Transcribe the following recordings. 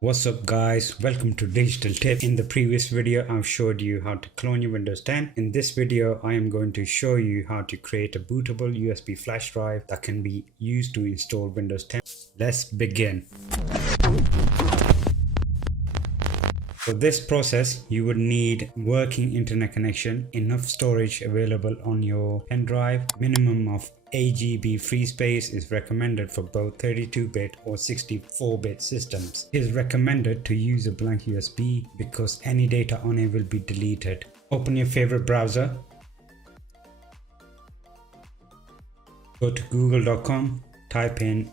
What's up guys, welcome to Digital Tip. In the previous video I've showed you how to clone your Windows 10. In this video I am going to show you how to create a bootable USB flash drive that can be used to install Windows 10. Let's begin. For this process you would need working internet connection, enough storage available on your pen drive, minimum of 8 GB free space is recommended for both 32-bit or 64-bit systems. It is recommended to use a blank USB because any data on it will be deleted. Open your favorite browser. Go to google.com, type in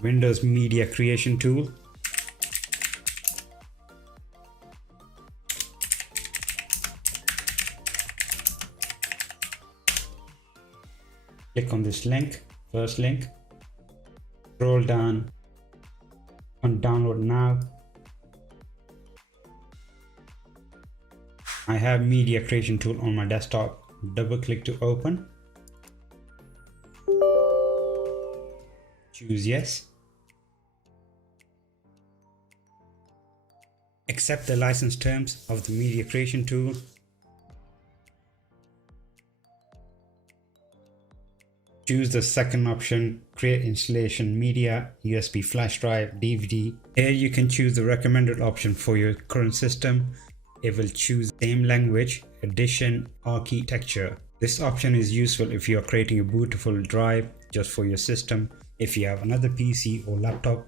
Windows Media Creation Tool. Click on this link, first link, scroll down on download now. I have Media Creation Tool on my desktop. Double click to open. Choose yes. Accept the license terms of the Media Creation Tool. Choose the second option, create installation media, USB flash drive, DVD. Here you can choose the recommended option for your current system. It will choose same language, edition, architecture. This option is useful if you are creating a bootable drive just for your system. If you have another PC or laptop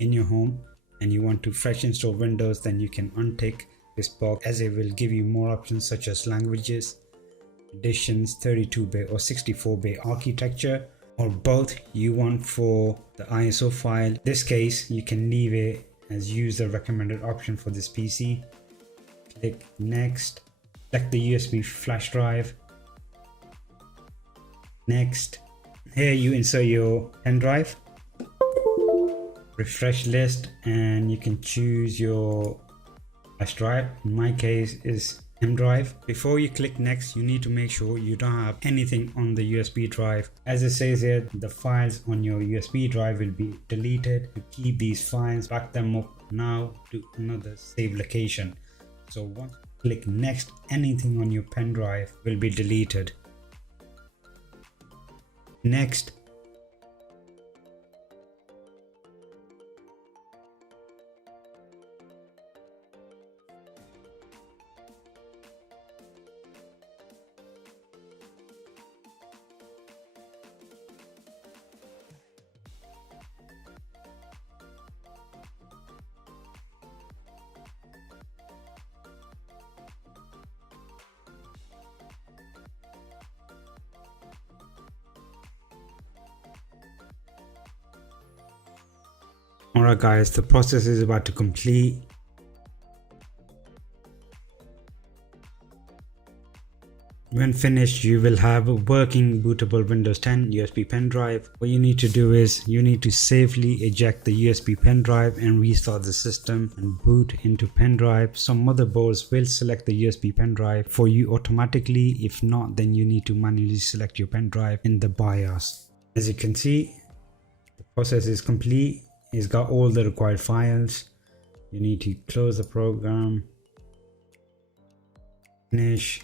in your home and you want to fresh install Windows, then you can untick this box as it will give you more options such as languages, editions, 32-bit or 64-bit architecture, or both you want for the ISO file. In this case you can leave it as use the recommended option for this PC. Click next, select the USB flash drive. Next, here you insert your pen drive, refresh list, and you can choose your flash drive. In my case is M drive. Before you click next, you need to make sure you don't have anything on the USB drive. As it says here, the files on your USB drive will be deleted. To keep these files, back them up now to another save location. So once you click next, anything on your pen drive will be deleted. Next, alright guys, the process is about to complete. When finished, you will have a working bootable Windows 10 USB pen drive. What you need to do is you need to safely eject the USB pen drive and restart the system and boot into pen drive. Some motherboards will select the USB pen drive for you automatically. If not, then you need to manually select your pen drive in the BIOS. As you can see, the process is complete. It's got all the required files. You need to close the program, finish.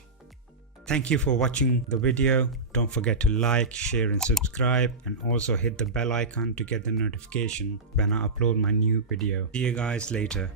Thank you for watching the video. Don't forget to like, share and subscribe, and also hit the bell icon to get the notification when I upload my new video. See you guys later.